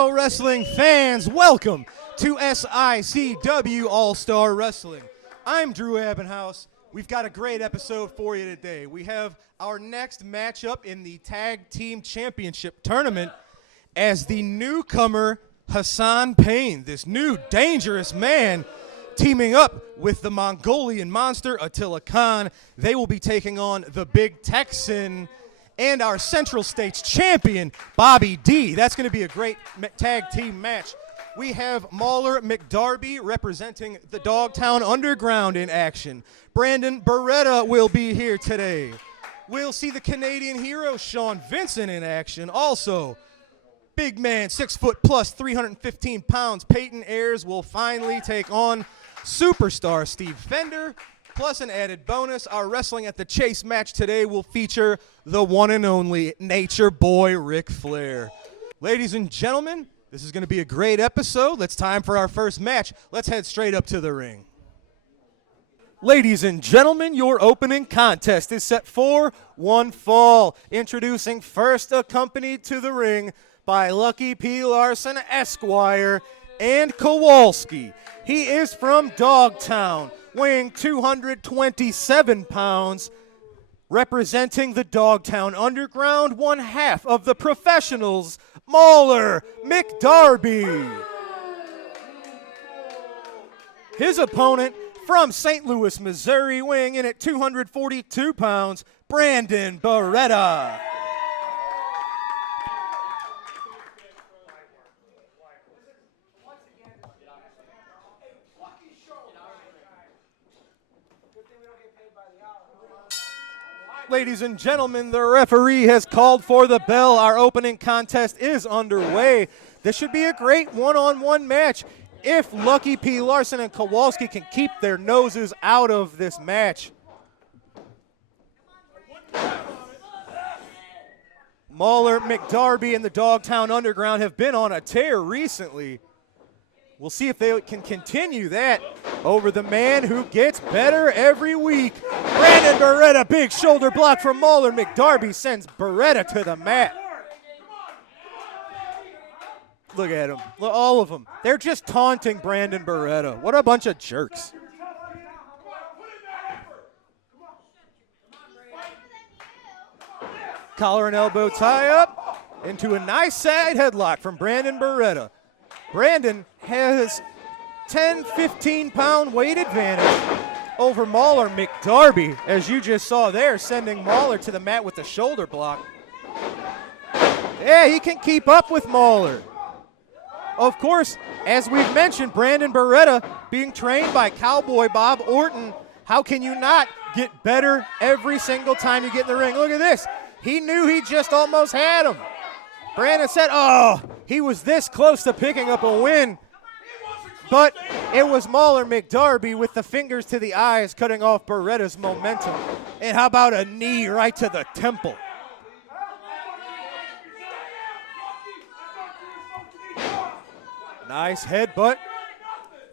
Hello, wrestling fans. Welcome to SICW All-Star Wrestling. I'm Drew Abbenhouse. We've got a great episode for you today. We have our next matchup in the Tag Team Championship Tournament as the newcomer Hassan Payne, this new dangerous man, teaming up with the Mongolian monster Attila Khan. They will be taking on the Big Texan and our Central States champion, Bobby D. That's going to be a great tag team match. We have Mauler McDarby representing the Dogtown Underground in action. Brandon Beretta will be here today. We'll see the Canadian hero, Sean Vincent, in action. Also, big man, 6 foot plus, 315 pounds, Peyton Ayers will finally take on superstar Steve Fender. Plus an added bonus, our Wrestling at the Chase match today will feature the one and only Nature Boy Ric Flair. Ladies and gentlemen, this is going to be a great episode. It's time for our first match. Let's head straight up to the ring. Ladies and gentlemen, your opening contest is set for one fall. Introducing first, accompanied to the ring by Lucky P. Larson, Esquire, and Kowalski. He is from Dogtown, weighing 227 pounds, representing the Dogtown Underground, one half of the Professionals, Mauler McDarby. His opponent from St. Louis, Missouri, weighing in at 242 pounds, Brandon Beretta. Ladies and gentlemen, the referee has called for the bell. Our opening contest is underway. This should be a great one-on-one match if Lucky P. Larson and Kowalski can keep their noses out of this match. Mauler, McDarby, and the Dogtown Underground have been on a tear recently. We'll see if they can continue that over the man who gets better every week. Brandon Beretta, big shoulder block from Mauler. McDarby sends Beretta to the mat. Look at them, all of them. They're just taunting Brandon Beretta. What a bunch of jerks. Collar and elbow tie up into a nice side headlock from Brandon Beretta. Brandon has 10, 15-pound weight advantage over Mauler McDarby, as you just saw there, sending Mauler to the mat with the shoulder block. Yeah, he can keep up with Mauler. Of course, as we've mentioned, Brandon Beretta being trained by Cowboy Bob Orton, how can you not get better every single time you get in the ring? Look at this. He knew he just almost had him. Brandon said, oh, he was this close to picking up a win. But it was Mauler McDarby with the fingers to the eyes cutting off Beretta's momentum. And how about a knee right to the temple? Nice headbutt.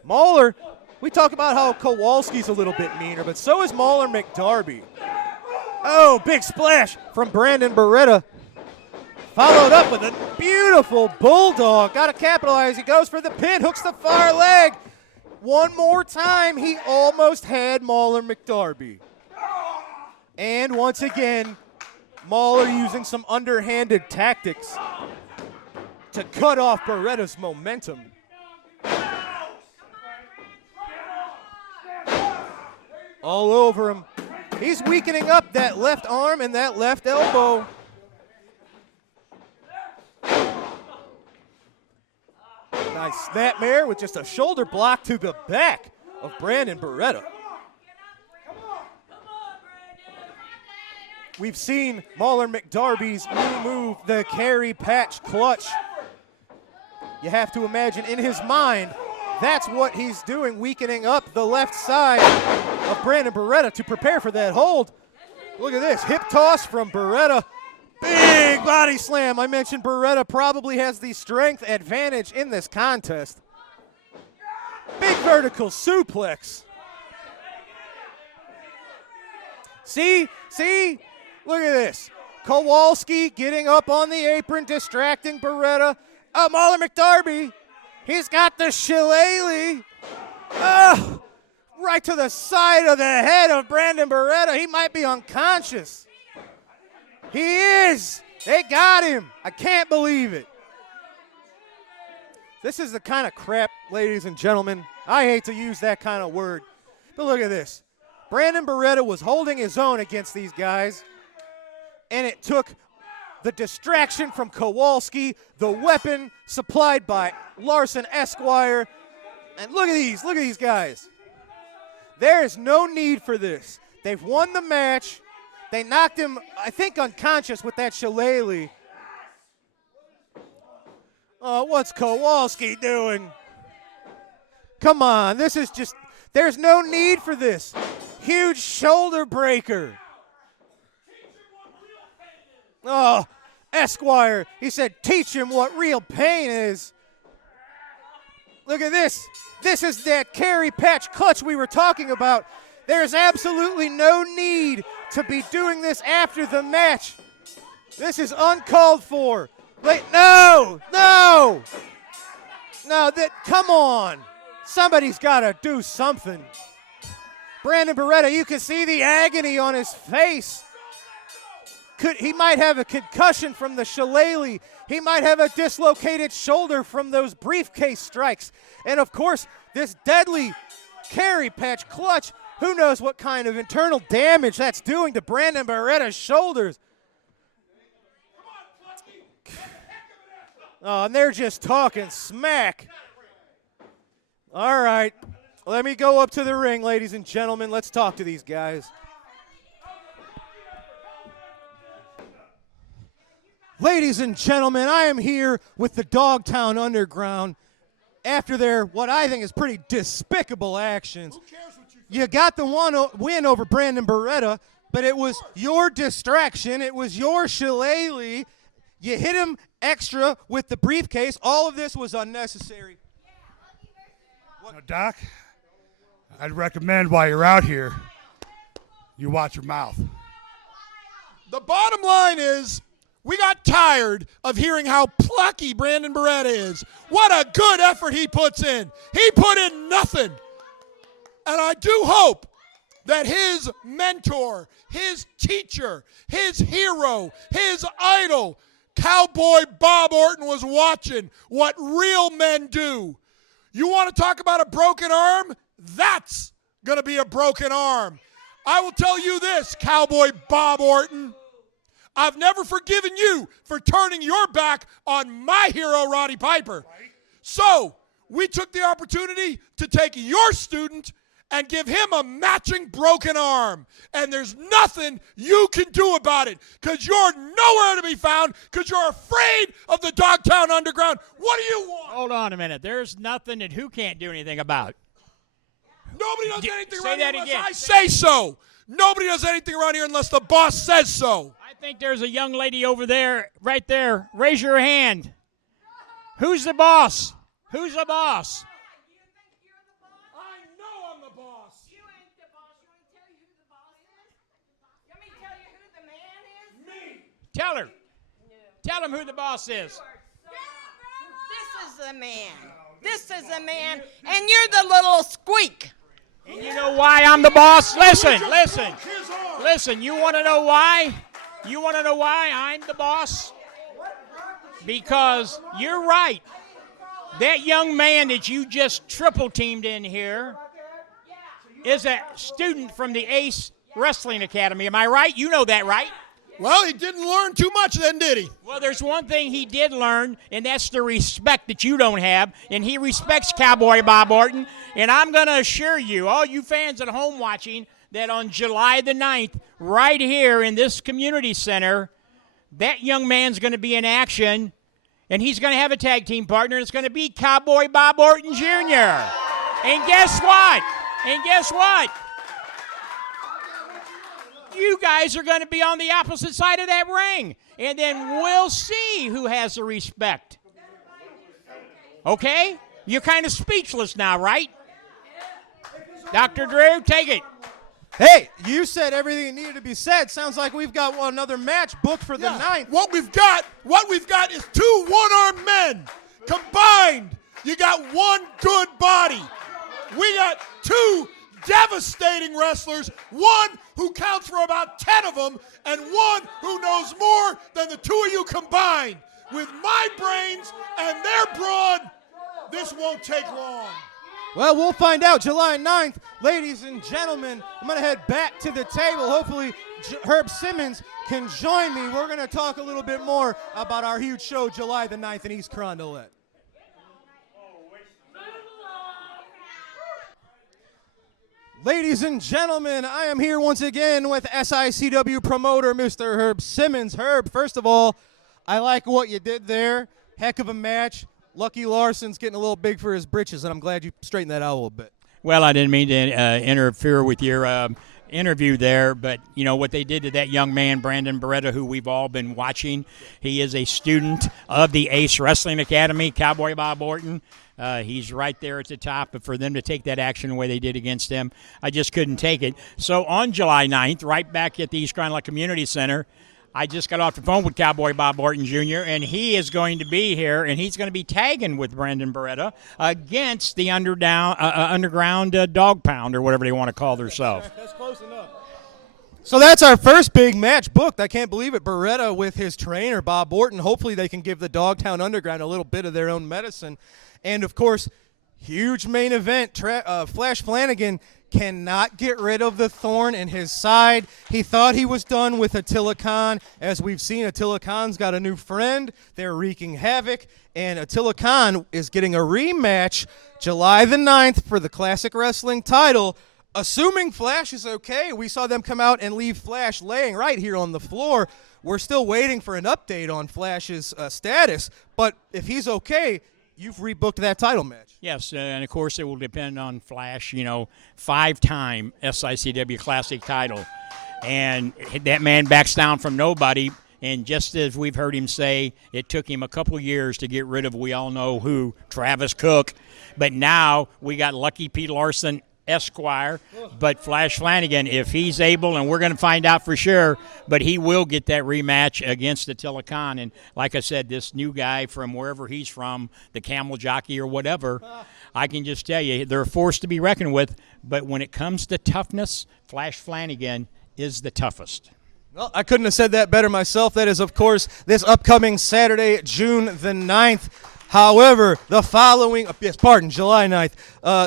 Mauler, we talk about how Kowalski's a little bit meaner, but so is Mauler McDarby. Oh, big splash from Brandon Beretta. Followed up with a beautiful bulldog. Got to capitalize. He goes for the pin, hooks the far leg. One more time, he almost had Mauler McDarby. And once again, Mauler using some underhanded tactics to cut off Beretta's momentum. All over him. He's weakening up that left arm and that left elbow. Nice snapmare with just a shoulder block to the back of Brandon Beretta. We've seen Mauler McDarby's new move, the carry patch clutch. You have to imagine in his mind, that's what he's doing, weakening up the left side of Brandon Beretta to prepare for that hold. Look at this, hip toss from Beretta. Big body slam. I mentioned Beretta probably has the strength advantage in this contest. Big vertical suplex. See? Look at this. Kowalski getting up on the apron, distracting Beretta. Oh, Mauler McDarby. He's got the shillelagh. Oh, right to the side of the head of Brandon Beretta. He might be unconscious. He is. They got him. I can't believe it. This is the kind of crap, ladies and gentlemen. I hate to use that kind of word. But look at this. Brandon Beretta was holding his own against these guys, and it took the distraction from Kowalski, the weapon supplied by Larson Esquire, and look at these guys. There is no need for this. They've won the match. They knocked him, I think, unconscious with that shillelagh. Oh, what's Kowalski doing? Come on, this is just, there's no need for this. Huge shoulder breaker. Oh, Esquire, he said, teach him what real pain is. Look at this. This is that carry patch clutch we were talking about. There's absolutely no need to be doing this after the match. This is uncalled for. No, come on. Somebody's got to do something. Brandon Beretta, you can see the agony on his face. He might have a concussion from the shillelagh. He might have a dislocated shoulder from those briefcase strikes. And, of course, this deadly carry patch clutch, who knows what kind of internal damage that's doing to Brandon Beretta's shoulders. Oh, and they're just talking smack. All right, let me go up to the ring, ladies and gentlemen. Let's talk to these guys. Ladies and gentlemen, I am here with the Dogtown Underground after their, what I think is pretty despicable actions. You got the win over Brandon Beretta, but it was your distraction. It was your shillelagh. You hit him extra with the briefcase. All of this was unnecessary. Now, Doc, I'd recommend while you're out here, you watch your mouth. The bottom line is, we got tired of hearing how plucky Brandon Beretta is. What a good effort he puts in. He put in nothing. And I do hope that his mentor, his teacher, his hero, his idol, Cowboy Bob Orton was watching what real men do. You want to talk about a broken arm? That's going to be a broken arm. I will tell you this, Cowboy Bob Orton. I've never forgiven you for turning your back on my hero, Roddy Piper. So we took the opportunity to take your student and give him a matching broken arm. And there's nothing you can do about it because you're nowhere to be found because you're afraid of the Dogtown Underground. What do you want? Hold on a minute. There's nothing that who can't do anything about. Nobody does anything say around that here unless again. I say so. Nobody does anything around here unless the boss says so. I think there's a young lady over there, right there. Raise your hand. Who's the boss? Who's the boss? I know I'm the boss. You ain't the boss. You want me to tell you who the boss is? You want me to tell you who the man is? Me. Tell her. Tell him who the boss is. This is the man. This is the man, and you're the little squeak. And you know why I'm the boss? Listen. You want to know why? You want to know why I'm the boss? Because you're right. That young man that you just triple teamed in here is a student from the Ace Wrestling Academy. Am I right? You know that, right? Well, he didn't learn too much then, did he? Well, there's one thing he did learn, and that's the respect that you don't have, and he respects Cowboy Bob Orton. And I'm going to assure you, all you fans at home watching, that on July the 9th, right here in this community center, that young man's going to be in action, and he's going to have a tag team partner, and it's going to be Cowboy Bob Orton Jr. And guess what? You guys are going to be on the opposite side of that ring. And then we'll see who has the respect. Okay? You're kind of speechless now, right? Dr. Drew, take it. Hey, you said everything that needed to be said. Sounds like we've got another match booked for the 9th. What we've got is two one-armed men. Combined, you got one good body. We got two devastating wrestlers, one who counts for about 10 of them, and one who knows more than the two of you combined. With my brains and their brawn, this won't take long. Well, we'll find out July 9th. Ladies and gentlemen, I'm going to head back to the table. Hopefully, Herb Simmons can join me. We're going to talk a little bit more about our huge show July the 9th in East Carondelet. Ladies and gentlemen, I am here once again with SICW promoter Mr. Herb Simmons. Herb, first of all, I like what you did there. Heck of a match. Lucky Larson's getting a little big for his britches, and I'm glad you straightened that out a little bit. Well, I didn't mean to interfere with your interview there, but you know what they did to that young man, Brandon Beretta, who we've all been watching. He is a student of the Ace Wrestling Academy, Cowboy Bob Orton. He's right there at the top, but for them to take that action the way they did against him, I just couldn't take it. So on July 9th, right back at the East Carondelet Community Center, I just got off the phone with Cowboy Bob Orton Jr., and he is going to be here, and he's going to be tagging with Brandon Beretta against the underground dog pound, or whatever they want to call themselves. That's close enough. So that's our first big match booked. I can't believe it. Beretta with his trainer, Bob Orton. Hopefully they can give the Dogtown Underground a little bit of their own medicine. And, of course, huge main event. Flash Flanagan cannot get rid of the thorn in his side. He thought he was done with Attila Khan. As we've seen, Attila Khan's got a new friend. They're wreaking havoc. And Attila Khan is getting a rematch July the 9th for the Classic Wrestling title. Assuming Flash is okay, we saw them come out and leave Flash laying right here on the floor. We're still waiting for an update on Flash's status. But if he's okay, you've rebooked that title match. Yes, and of course it will depend on Flash, 5-time SICW Classic title. And that man backs down from nobody. And just as we've heard him say, it took him a couple years to get rid of, we all know who, Travis Cook. But now we got Lucky P. Larson, Esquire. But Flash Flanagan, if he's able, and we're going to find out for sure, but he will get that rematch against Attila Khan. And like I said, this new guy from wherever he's from, the camel jockey or whatever, I can just tell you, they're a force to be reckoned with. But when it comes to toughness, Flash Flanagan is the toughest. Well, I couldn't have said that better myself. That is, of course, this upcoming Saturday, June the 9th. However, July 9th.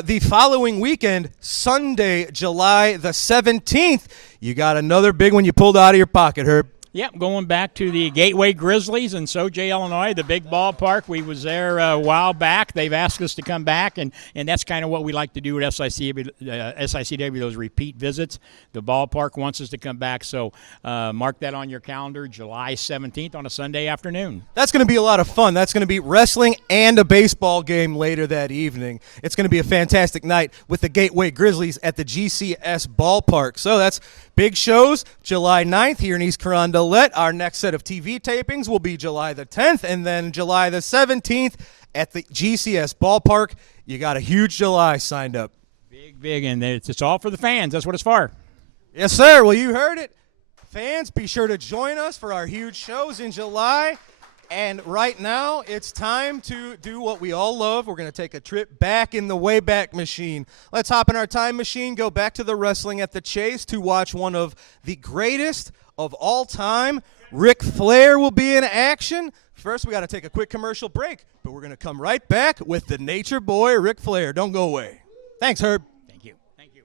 The following weekend, Sunday, July the 17th, you got another big one you pulled out of your pocket, Herb. Yep, going back to the Gateway Grizzlies in Sauget, Illinois, the big ballpark. We was there a while back. They've asked us to come back, and that's kind of what we like to do at SICW, those repeat visits. The ballpark wants us to come back, so mark that on your calendar, July 17th on a Sunday afternoon. That's going to be a lot of fun. That's going to be wrestling and a baseball game later that evening. It's going to be a fantastic night with the Gateway Grizzlies at the GCS ballpark. So that's big shows, July 9th here in East Carondelet. Our next set of TV tapings will be July the 10th, and then July the 17th at the GCS ballpark. You got a huge July signed up. Big, and it's all for the fans. That's what it's for. Yes, sir. Well, you heard it. Fans, be sure to join us for our huge shows in July. And right now, it's time to do what we all love. We're going to take a trip back in the Wayback Machine. Let's hop in our time machine, go back to the Wrestling at the Chase to watch one of the greatest of all time. Ric Flair will be in action. First, we got to take a quick commercial break, but we're going to come right back with the Nature Boy, Ric Flair. Don't go away. Thanks, Herb. Thank you. Thank you.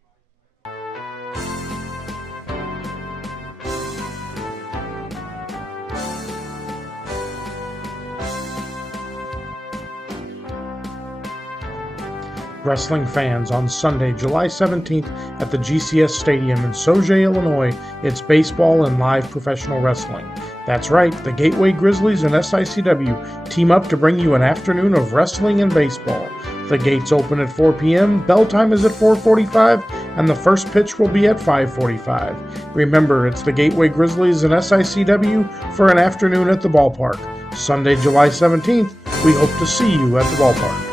Wrestling fans, on Sunday, July 17th at the GCS Stadium in Sauget, Illinois, it's baseball and live professional wrestling. That's right, the Gateway Grizzlies and SICW team up to bring you an afternoon of wrestling and baseball. The gates open at 4 p.m., bell time is at 4:45, and the first pitch will be at 5:45. Remember, it's the Gateway Grizzlies and SICW for an afternoon at the ballpark. Sunday, July 17th, we hope to see you at the ballpark.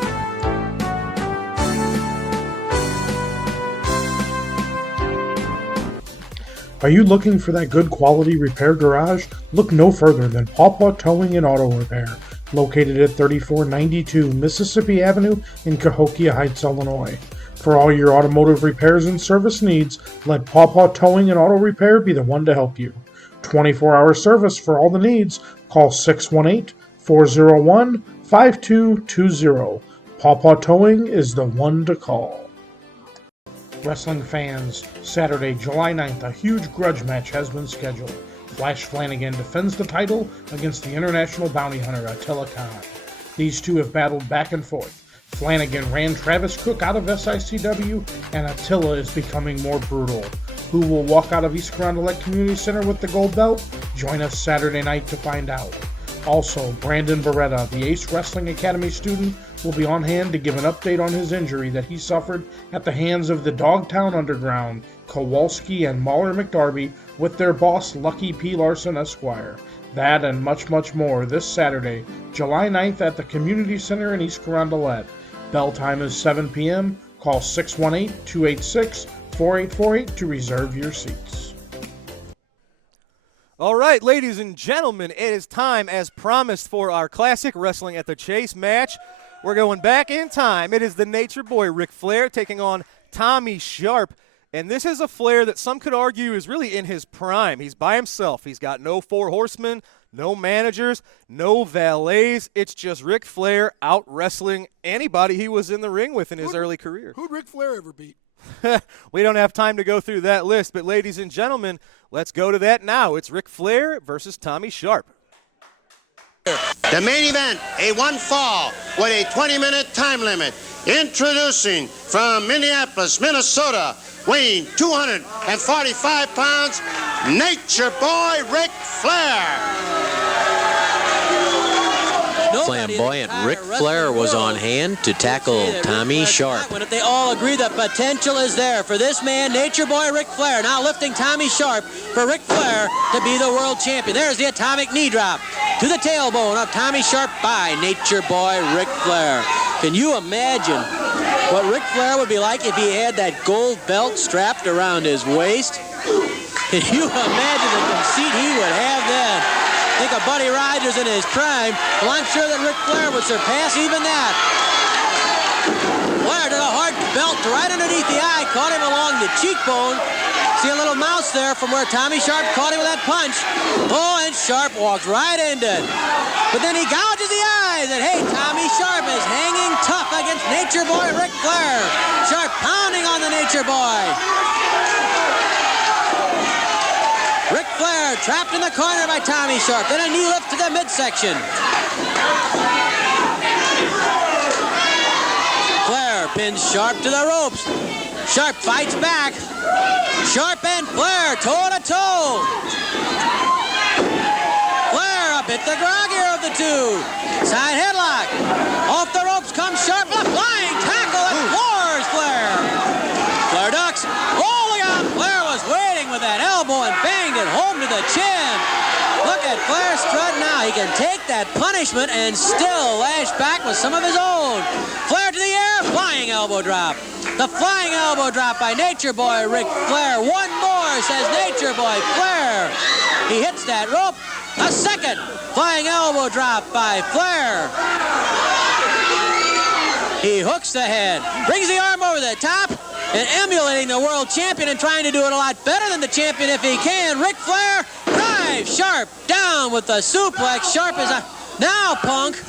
Are you looking for that good quality repair garage? Look no further than Pawpaw Towing and Auto Repair. located at 3492 Mississippi Avenue in Cahokia Heights, Illinois. For all your automotive repairs and service needs, let Paw Paw Towing and Auto Repair be the one to help you. 24-hour service for all the needs. Call 618-401-5220. Paw Paw Towing is the one to call. Wrestling fans, Saturday, July 9th, a huge grudge match has been scheduled. Flash Flanagan defends the title against the international bounty hunter Attila Khan. These two have battled back and forth. Flanagan ran Travis Cook out of SICW, and Attila is becoming more brutal. Who will walk out of East Carondelet Community Center with the gold belt? Join us Saturday night to find out. Also, Brandon Beretta, the Ace Wrestling Academy student, will be on hand to give an update on his injury that he suffered at the hands of the Dogtown Underground, Kowalski and Mauler McDarby, with their boss Lucky P. Larson Esquire. That and much, much more this Saturday, July 9th at the Community Center in East Carondelet. Bell time is 7 p.m. Call 618-286-4848 to reserve your seats. All right, ladies and gentlemen, it is time, as promised, for our classic Wrestling at the Chase match. We're going back in time. It is the Nature Boy, Ric Flair, taking on Tommy Sharp. And this is a Flair that some could argue is really in his prime. He's by himself. He's got no four horsemen, no managers, no valets. It's just Ric Flair out wrestling anybody he was in the ring with in his early career. Who'd Ric Flair ever beat? We don't have time to go through that list, but ladies and gentlemen, let's go to that now. It's Ric Flair versus Tommy Sharp. The main event, a one fall with a 20-minute time limit. Introducing from Minneapolis, Minnesota, weighing 245 pounds, Nature Boy Ric Flair. Flamboyant Ric Flair was on hand to tackle Tommy Sharp. They all agree that potential is there for this man, Nature Boy Ric Flair. Now lifting Tommy Sharp for Ric Flair to be the world champion. There's the atomic knee drop to the tailbone of Tommy Sharp by Nature Boy Ric Flair. Can you imagine what Ric Flair would be like if he had that gold belt strapped around his waist? Can you imagine the conceit he would have then? Think of Buddy Rogers in his prime. Well, I'm sure that Ric Flair would surpass even that. Flair did a hard belt right underneath the eye, caught him along the cheekbone. See a little mouse there from where Tommy Sharp caught him with that punch. Oh, and Sharp walks right into it. But then he gouges the eyes, and hey, Tommy Sharp is hanging tough against Nature Boy Ric Flair. Sharp pounding on the Nature Boy. Ric Flair trapped in the corner by Tommy Sharp. Then a knee lift to the midsection. Flair pins Sharp to the ropes. Sharp fights back. Sharp and Flair toe-to-toe. Flair a bit the groggier of the two. Side headlock. Off the ropes comes Sharp. A flying tackle that floors Flair. Flair ducks. Oh, look out. Flair was waiting with that elbow and banged it home to the chin. Look at Flair strut now. He can take that punishment and still lash back with some of his own. Flair to the air. Flying elbow drop. The flying elbow drop by Nature Boy Ric Flair. One more, says Nature Boy Flair. He hits that rope. A second flying elbow drop by Flair. He hooks the head, brings the arm over the top, and emulating the world champion and trying to do it a lot better than the champion if he can. Ric Flair drives Sharp down with the suplex. Sharp is a... Now, punk,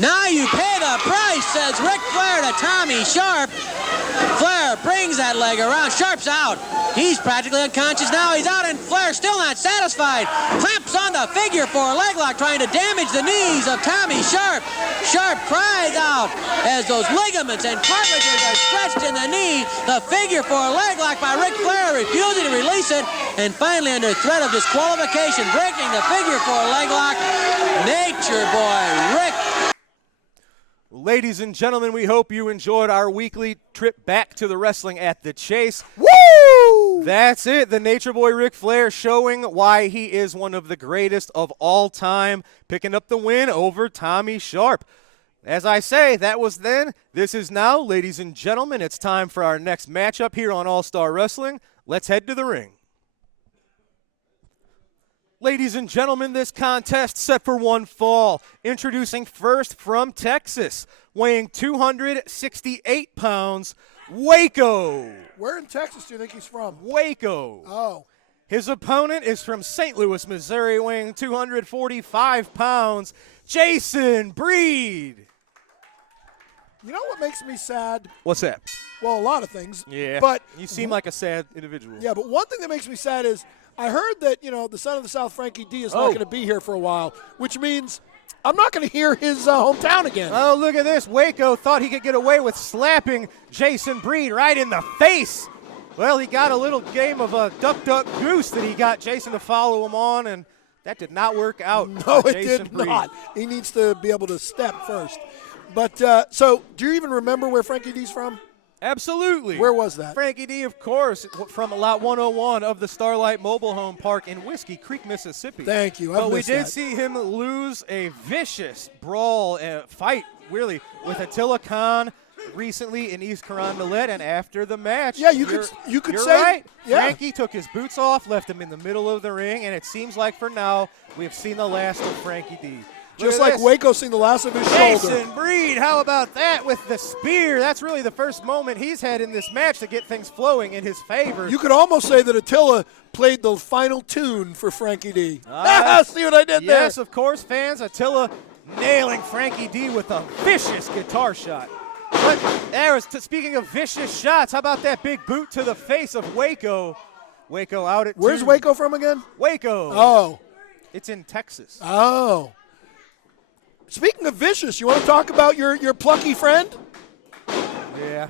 now you pay the price, says Ric Flair to Tommy Sharp. Flair brings that leg around. Sharp's out. He's practically unconscious now. He's out, and Flair still not satisfied. Clamps on the figure four leg lock, trying to damage the knees of Tommy Sharp. Sharp cries out as those ligaments and cartilages are stretched in the knee. The figure four leg lock by Ric Flair, refusing to release it, and finally under threat of disqualification, breaking the figure four leg lock. Nature Boy Ric. Ladies and gentlemen, we hope you enjoyed our weekly trip back to the Wrestling at the Chase. Woo! That's it. The Nature Boy Ric Flair showing why he is one of the greatest of all time, picking up the win over Tommy Sharp. As I say, that was then. This is now. Ladies and gentlemen, it's time for our next matchup here on All-Star Wrestling. Let's head to the ring. Ladies and gentlemen, this contest set for one fall. Introducing first from Texas, weighing 268 pounds, Waco. Where in Texas do you think he's from? Waco. Oh. His opponent is from St. Louis, Missouri, weighing 245 pounds, Jason Breed. You know what makes me sad? What's that? Well, a lot of things. Yeah, But you seem like a sad individual. yeah, but one thing that makes me sad is I heard that, the son of the South, Frankie D, is not going to be here for a while, which means I'm not going to hear his hometown again. Oh, look at this. Waco thought he could get away with slapping Jason Breed right in the face. Well, he got a little game of a duck, duck, goose that he got Jason to follow him on, and that did not work out. No, for it Jason did Breed. not. He needs to be able to step first. But, so, do you even remember where Frankie D's from? Absolutely. Where was that? Frankie D, of course, from Lot 101 of the Starlight Mobile Home Park in Whiskey Creek, Mississippi. Thank you. But we did see him lose a vicious brawl fight, really, with Attila Khan recently in East Carondelet, and after the match, Yeah, you could you're say right. Yeah. Frankie took his boots off, left him in the middle of the ring, and it seems like for now we have seen the last of Frankie D. Just Look at like this. Waco seen the last of his shoulder. Jason Breed, how about that with the spear? That's really the first moment he's had in this match to get things flowing in his favor. You could almost say that Attila played the final tune for Frankie D. See what I did there? Yes, of course, fans. Attila nailing Frankie D with a vicious guitar shot. But there was, speaking of vicious shots, how about that big boot to the face of Waco? Waco out at Where's two. Waco from again? Waco. Oh. It's in Texas. Oh. Speaking of vicious, you want to talk about your plucky friend? Yeah,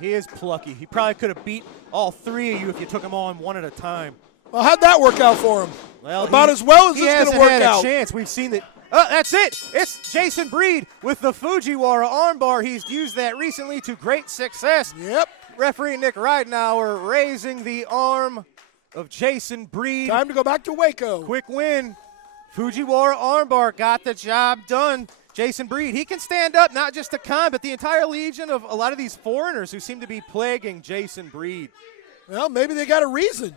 he is plucky. He probably could have beat all three of you if you took them on one at a time. Well, how'd that work out for him? Well, about as well as he it's going to hasn't work had out. a chance. We've seen that. Oh, that's it. It's Jason Breed with the Fujiwara armbar. He's used that recently to great success. Yep. Referee Nick Ridenauer raising the arm of Jason Breed. Time to go back to Waco. Quick win. Fujiwara armbar got the job done. Jason Breed, he can stand up, not just to Khan, but the entire legion of a lot of these foreigners who seem to be plaguing Jason Breed. Well, maybe they got a reason.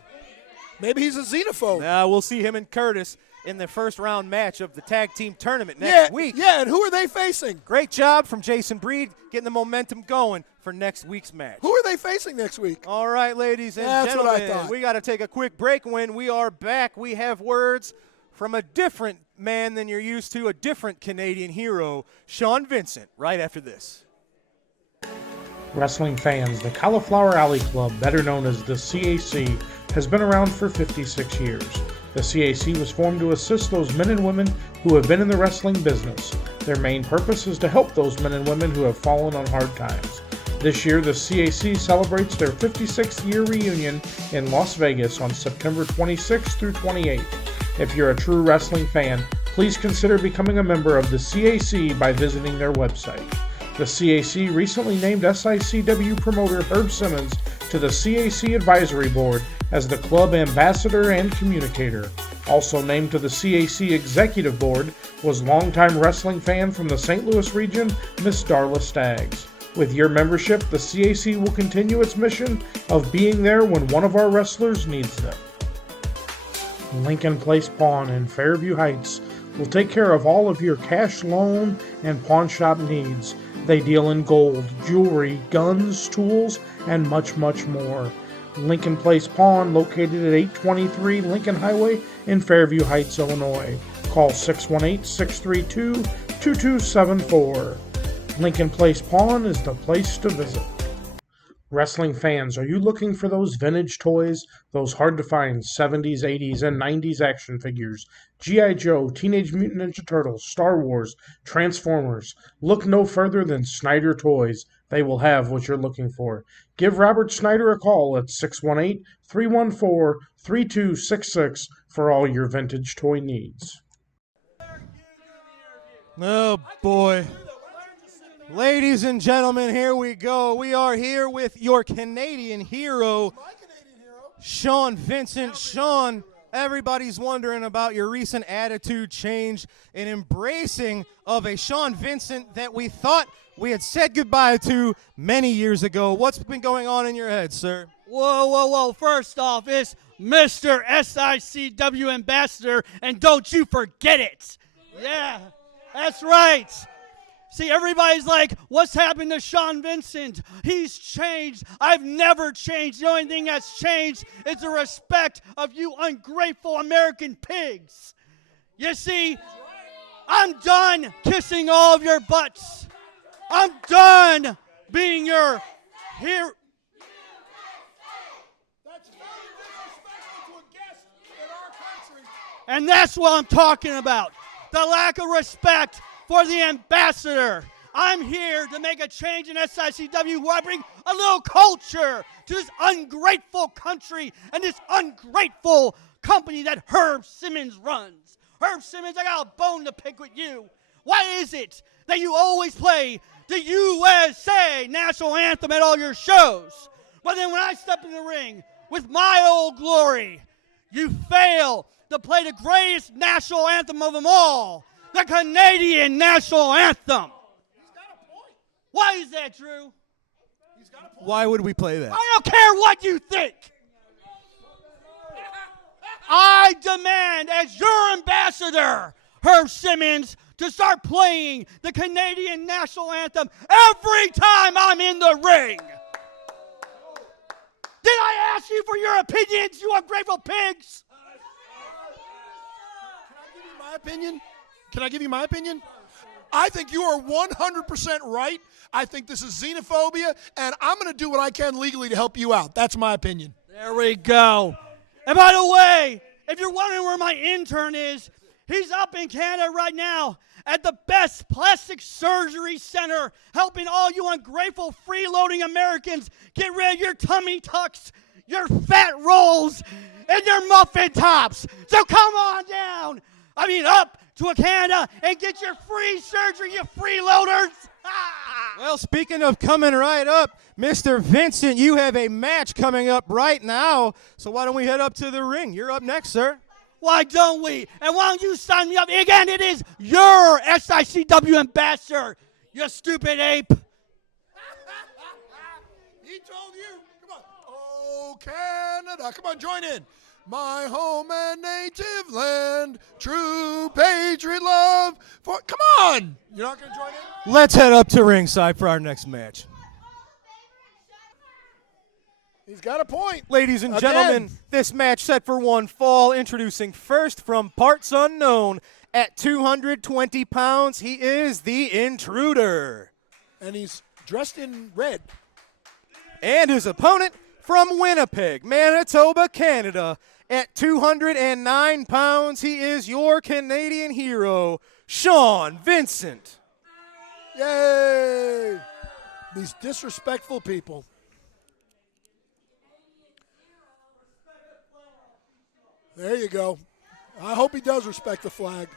Maybe he's a xenophobe. We'll see him and Curtis in the first round match of the tag team tournament next week. Yeah, and who are they facing? Great job from Jason Breed getting the momentum going for next week's match. Who are they facing next week? All right, ladies and That's gentlemen, what I thought. we got to take a quick break. When we are back, we have words from a different man than you're used to, a different Canadian hero, Sean Vincent, right after this. Wrestling fans, the Cauliflower Alley Club, better known as the CAC, has been around for 56 years. The CAC was formed to assist those men and women who have been in the wrestling business. Their main purpose is to help those men and women who have fallen on hard times. This year, the CAC celebrates their 56th year reunion in Las Vegas on September 26th through 28th. If you're a true wrestling fan, please consider becoming a member of the CAC by visiting their website. The CAC recently named SICW promoter Herb Simmons to the CAC Advisory Board as the club ambassador and communicator. Also named to the CAC Executive Board was longtime wrestling fan from the St. Louis region, Miss Darla Staggs. With your membership, the CAC will continue its mission of being there when one of our wrestlers needs them. Lincoln Place Pawn in Fairview Heights will take care of all of your cash, loan, and pawn shop needs. They deal in gold, jewelry, guns, tools, and much, much more. Lincoln Place Pawn, located at 823 Lincoln Highway in Fairview Heights, Illinois. Call 618-632-2274. Lincoln Place Pawn is the place to visit. Wrestling fans, are you looking for those vintage toys, those hard-to-find 70s, 80s, and 90s action figures? G.I. Joe, Teenage Mutant Ninja Turtles, Star Wars, Transformers. Look no further than Snyder Toys. They will have what you're looking for. Give Robert Snyder a call at 618-314-3266 for all your vintage toy needs. Oh, boy. Ladies and gentlemen, here we go. We are here with your Canadian hero, Sean Vincent. Sean, everybody's wondering about your recent attitude change and embracing of a Sean Vincent that we thought we had said goodbye to many years ago. What's been going on in your head, sir? Whoa. First off, it's Mr. SICW Ambassador, and don't you forget it. Yeah, that's right. See, everybody's like, what's happened to Sean Vincent? He's changed. I've never changed. The only thing that's changed is the respect of you ungrateful American pigs. You see, I'm done kissing all of your butts. I'm done being your hero. That's very disrespectful to a guest in our country. And that's what I'm talking about. The lack of respect for the ambassador. I'm here to make a change in SICW where I bring a little culture to this ungrateful country and this ungrateful company that Herb Simmons runs. Herb Simmons, I got a bone to pick with you. Why is it that you always play the USA national anthem at all your shows? But then when I step in the ring with my old glory, you fail to play the greatest national anthem of them all, the Canadian national anthem. He's got a point. Why is that, Drew? He's got a point. Why would we play that? I don't care what you think. I demand, as your ambassador, Herb Simmons, to start playing the Canadian national anthem every time I'm in the ring. Did I ask you for your opinions, you ungrateful pigs? Can I give you my opinion? I think you are 100% right. I think this is xenophobia, and I'm going to do what I can legally to help you out. That's my opinion. There we go. And by the way, if you're wondering where my intern is, he's up in Canada right now at the best plastic surgery center, helping all you ungrateful freeloading Americans get rid of your tummy tucks, your fat rolls, and your muffin tops. So come on down. Up to Canada and get your free surgery, you freeloaders. Well, speaking of coming right up, Mr. Vincent, you have a match coming up right now. So why don't we head up to the ring? You're up next, sir. Why don't we? And why don't you sign me up? Again, it is your SICW ambassador, you stupid ape. He told you. Come on. Oh, Canada. Come on, join in. My home and native land, true patriot love. Come on. You're not going to join in? Let's head up to ringside for our next match. He's got a point. Ladies and Again. gentlemen, this match set for one fall. Introducing first from parts unknown at 220 pounds, he is the Intruder. And he's dressed in red. And his opponent from Winnipeg, Manitoba, Canada, at 209 pounds, he is your Canadian hero, Sean Vincent. Yay! These disrespectful people. There you go. I hope he does respect the flag.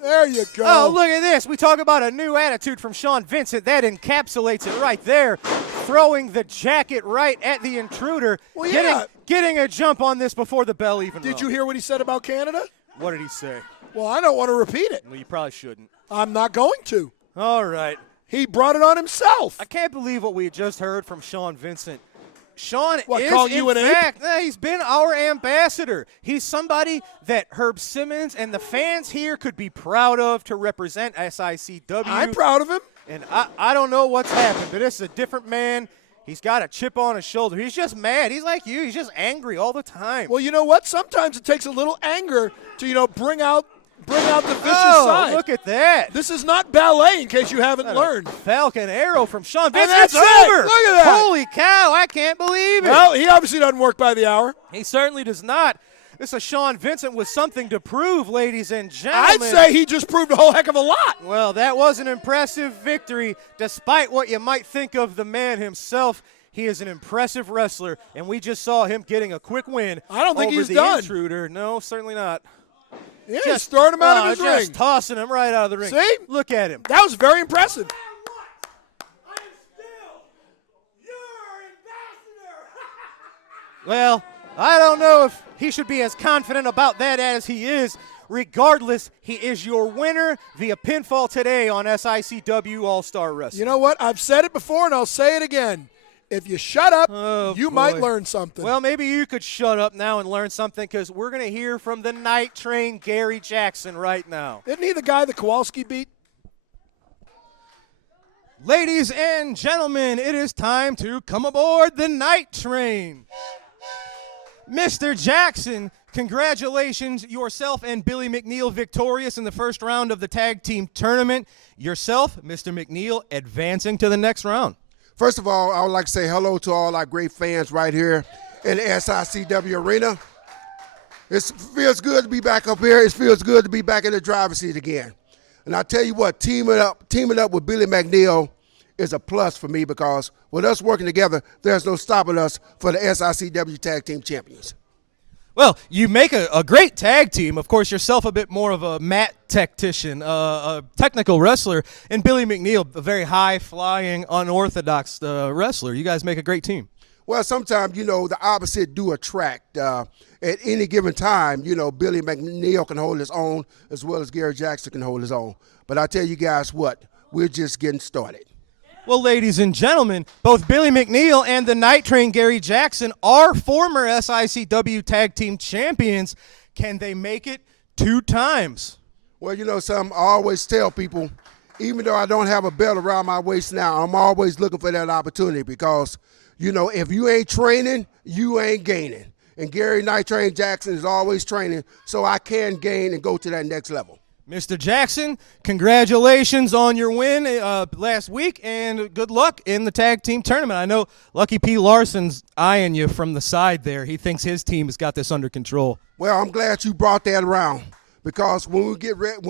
There you go. Oh, look at this. We talk about a new attitude from Sean Vincent. That encapsulates it right there. Throwing the jacket right at the Intruder. Well, yeah. Getting a jump on this before the bell even Did rung. you hear what he said about Canada? What did he say? Well, I don't want to repeat it. Well, you probably shouldn't. I'm not going to. All right. He brought it on himself. I can't believe what we just heard from Sean Vincent. Sean What, is, calling you in an ape? fact, he's been our ambassador. He's somebody that Herb Simmons and the fans here could be proud of to represent SICW. I'm proud of him. And I don't know what's happened, but this is a different man. He's got a chip on his shoulder. He's just mad. He's like you. He's just angry all the time. Well, you know what? Sometimes it takes a little anger to, bring out the vicious side. Look at that. This is not ballet, in case you haven't learned. Falcon arrow from Sean Vincent. that's It's it. over. Look at that. Holy cow, I can't believe it. Well, he obviously doesn't work by the hour. He certainly does not. This is Sean Vincent with something to prove, ladies and gentlemen. I'd say he just proved a whole heck of a lot. Well, that was an impressive victory, despite what you might think of the man himself. He is an impressive wrestler, and we just saw him getting a quick win. I don't think over he's the done. Intruder. No, certainly not. Yeah, he's throwing him out of his just ring. tossing him right out of the ring. See? Look at him. That was very impressive. Well, I don't know if he should be as confident about that as he is. Regardless, he is your winner via pinfall today on SICW All-Star Wrestling. You know what? I've said it before, and I'll say it again. If you shut up, you might learn something. Well, maybe you could shut up now and learn something, because we're going to hear from the Night Train, Gary Jackson, right now. Isn't he the guy that Kowalski beat? Ladies and gentlemen, it is time to come aboard the Night Train. Mr. Jackson, congratulations, yourself and Billy McNeil victorious in the first round of the tag team tournament. Yourself, Mr. McNeil, advancing to the next round. First of all, I would like to say hello to all our great fans right here in the SICW arena. It feels good to be back up here. It feels good to be back in the driver's seat again. And I tell you what, teaming up with Billy McNeil is a plus for me, because with us working together, there's no stopping us for the SICW Tag Team Champions. Well, you make a great tag team. Of course, yourself a bit more of a mat tactician, a technical wrestler, and Billy McNeil, a very high-flying, unorthodox wrestler. You guys make a great team. Well, sometimes, the opposite do attract. At any given time, Billy McNeil can hold his own as well as Gary Jackson can hold his own. But I tell you guys what, we're just getting started. Well, ladies and gentlemen, both Billy McNeil and the Night Train Gary Jackson are former SICW Tag Team Champions. Can they make it 2 times? Well, something I always tell people, even though I don't have a belt around my waist now, I'm always looking for that opportunity, because, if you ain't training, you ain't gaining. And Gary Night Train Jackson is always training, so I can gain and go to that next level. Mr. Jackson, congratulations on your win last week, and good luck in the tag team tournament. I know Lucky P. Larson's eyeing you from the side there. He thinks his team has got this under control. Well, I'm glad you brought that around, because when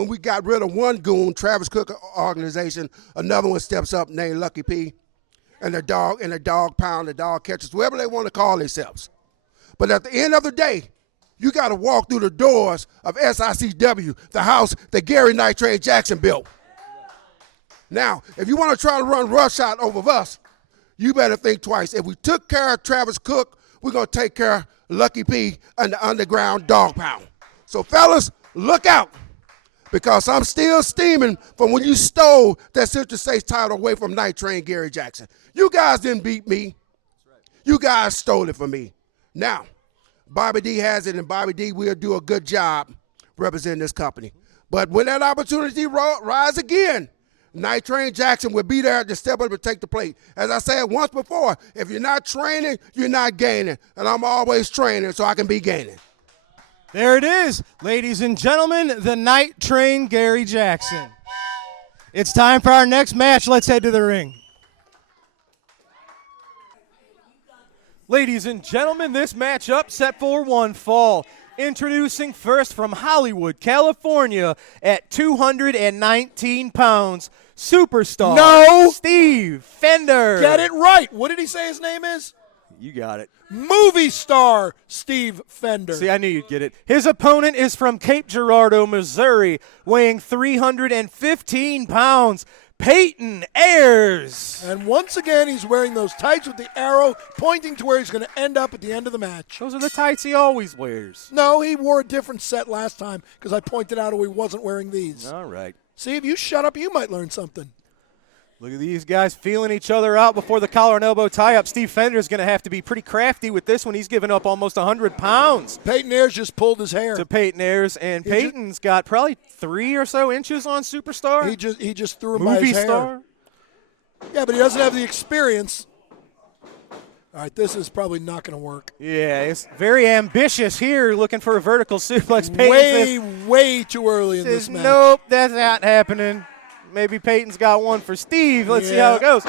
we got rid of one goon, Travis Cook organization, another one steps up named Lucky P, and the dog pound, the dog catchers, whatever they want to call themselves. But at the end of the day, you got to walk through the doors of SICW, the house that Gary Night Train Jackson built. Now, if you want to try to run roughshod over us, you better think twice. If we took care of Travis Cook, we're going to take care of Lucky P and the underground dog pound. So, fellas, look out, because I'm still steaming from when you stole that Central States title away from Night Train Gary Jackson. You guys didn't beat me. You guys stole it from me. Now, Bobby D has it, and Bobby D will do a good job representing this company. But when that opportunity rise again, Night Train Jackson will be there to step up and take the plate. As I said once before, if you're not training, you're not gaining. And I'm always training so I can be gaining. There it is, ladies and gentlemen, the Night Train Gary Jackson. It's time for our next match. Let's head to the ring. Ladies and gentlemen, this matchup set for one fall. Introducing first from Hollywood, California, at 219 pounds, superstar Steve Fender. Get it right. What did he say his name is? You got it. Movie star Steve Fender. See, I knew you'd get it. His opponent is from Cape Girardeau, Missouri, weighing 315 pounds. Peyton Ayers. And once again, he's wearing those tights with the arrow pointing to where he's going to end up at the end of the match. Those are the tights he always wears. No, he wore a different set last time because I pointed out he wasn't wearing these. All right. See, if you shut up, you might learn something. Look at these guys feeling each other out before the collar and elbow tie-up. Steve Fender's going to have to be pretty crafty with this one. He's given up almost 100 pounds. Peyton Ayers just pulled his hair. To Peyton Ayers, and Peyton's got probably 3 or so inches on Superstar. He just threw him by his hair. Movie star. Yeah, but he doesn't have the experience. All right, this is probably not going to work. Yeah, it's very ambitious here, looking for a vertical suplex. Peyton way too early in this match. Nope, that's not happening. Maybe Peyton's got one for Steve. Let's see how it goes.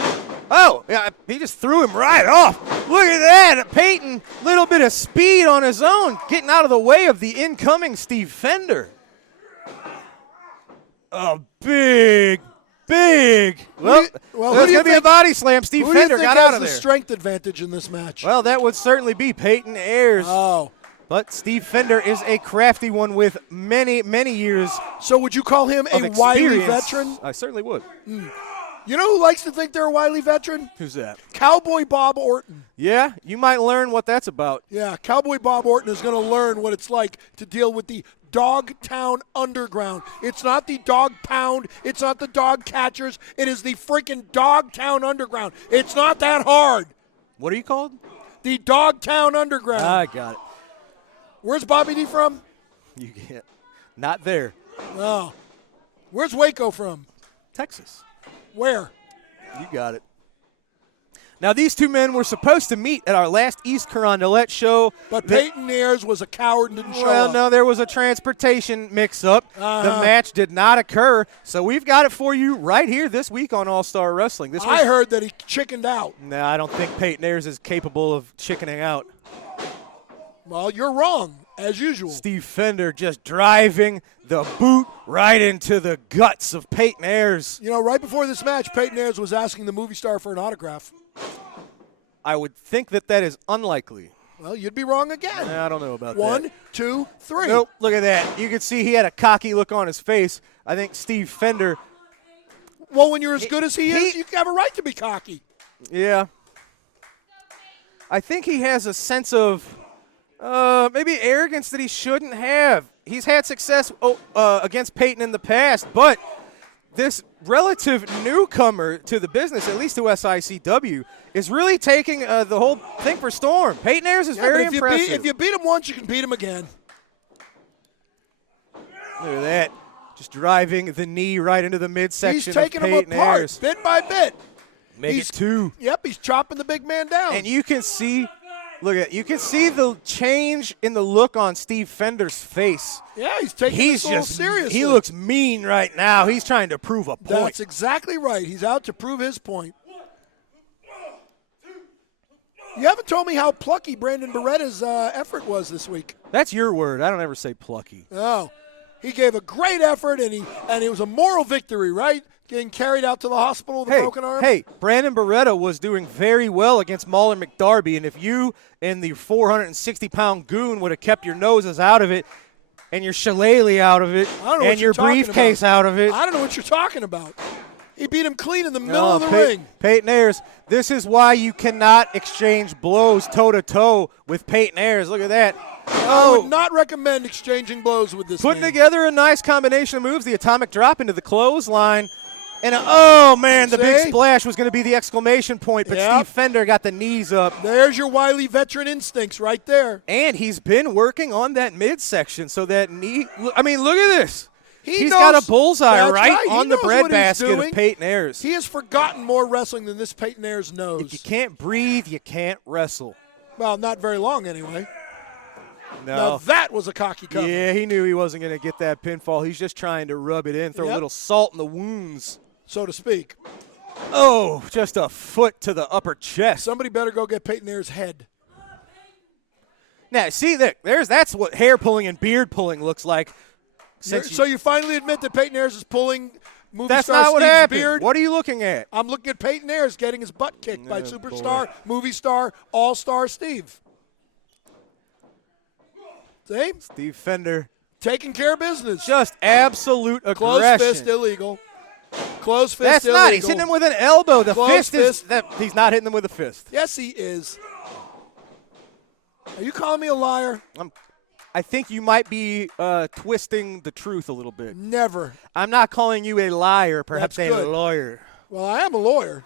Oh, yeah, he just threw him right off. Look at that. Peyton, little bit of speed on his own, getting out of the way of the incoming Steve Fender. A big. Well, there's going to be a body slam. Steve Fender got out of there. Who do you think has the strength advantage in this match? Well, that would certainly be Peyton Ayers. Oh. But Steve Fender is a crafty one with many, many years. So would you call him a wily veteran? I certainly would. You know who likes to think they're a wily veteran? Who's that? Cowboy Bob Orton. Yeah, you might learn what that's about. Yeah, Cowboy Bob Orton is going to learn what it's like to deal with the Dogtown Underground. It's not the Dog Pound. It's not the Dog Catchers. It is the freaking Dogtown Underground. It's not that hard. What are you called? The Dogtown Underground. I got it. Where's Bobby D from? You can't. Not there. Oh. Where's Waco from? Texas. Where? You got it. Now, these two men were supposed to meet at our last East Carondelet show. But Peyton Ayers was a coward and didn't show up. Well, no, there was a transportation mix-up. The match did not occur, so we've got it for you right here this week on All-Star Wrestling. I heard that he chickened out. No, I don't think Peyton Ayers is capable of chickening out. Well, you're wrong, as usual. Steve Fender just driving the boot right into the guts of Peyton Ayers. You know, right before this match, Peyton Ayers was asking the movie star for an autograph. I would think that is unlikely. Well, you'd be wrong again. I don't know about that. 1, 2, 3. Nope, look at that. You could see he had a cocky look on his face. I think Steve Fender. Well, when you're as good as he is, you have a right to be cocky. Yeah. I think he has a sense of maybe arrogance that he shouldn't have. He's had success against Peyton in the past, but this relative newcomer to the business, at least to SICW, is really taking the whole thing for storm. Peyton Ayers is very impressive. If you beat him once, you can beat him again. Look at that. Just driving the knee right into the midsection He's taking of him Peyton apart, Ayers. bit by bit. Make it two. Yep, he's chopping the big man down. And you can see, you can see the change in the look on Steve Fender's face. Yeah, he's taking this a little seriously. He looks mean right now. He's trying to prove a point. That's exactly right. He's out to prove his point. You haven't told me how plucky Brandon Beretta's effort was this week. That's your word. I don't ever say plucky. Oh, he gave a great effort, and it was a moral victory, right? Getting carried out to the hospital with a broken arm. Hey, Brandon Beretta was doing very well against Mauler McDarby, and if you and the 460-pound goon would have kept your noses out of it and your shillelagh out of it and your briefcase out of it. I don't know what you're talking about. He beat him clean in the middle of the ring. Peyton Ayers, this is why you cannot exchange blows toe-to-toe with Peyton Ayers. Look at that. I would not recommend exchanging blows with this Putting man. together a nice combination of moves, the atomic drop into the clothesline. And, oh, man, the big splash was going to be the exclamation point, but Steve Fender got the knees up. There's your wily veteran instincts right there. And he's been working on that midsection, so that knee – I mean, look at this. He's knows, got a bullseye right on the breadbasket of Peyton Ayers. He has forgotten more wrestling than this Peyton Ayers knows. If you can't breathe, you can't wrestle. Well, not very long anyway. No. Now that was a cocky cover. Yeah, he knew he wasn't going to get that pinfall. He's just trying to rub it in, throw a little salt in the wounds. So to speak. Oh, just a foot to the upper chest. Somebody better go get Peyton Ayers' head. Now, see, that's what hair pulling and beard pulling looks like. So you finally admit that Peyton Ayers is pulling movie That's star not what Steve's happened. beard? What are you looking at? I'm looking at Peyton Ayers getting his butt kicked by superstar, movie star, all-star Steve. See? Steve Fender. Taking care of business. Just absolute aggression. Closed fist illegal. Closed fist That's illegal. not. He's hitting him with an elbow. The Closed fist is. He's not hitting him with a fist. Yes, he is. Are you calling me a liar? I think you might be twisting the truth a little bit. Never. I'm not calling you a liar, perhaps That's good. a lawyer. Well, I am a lawyer.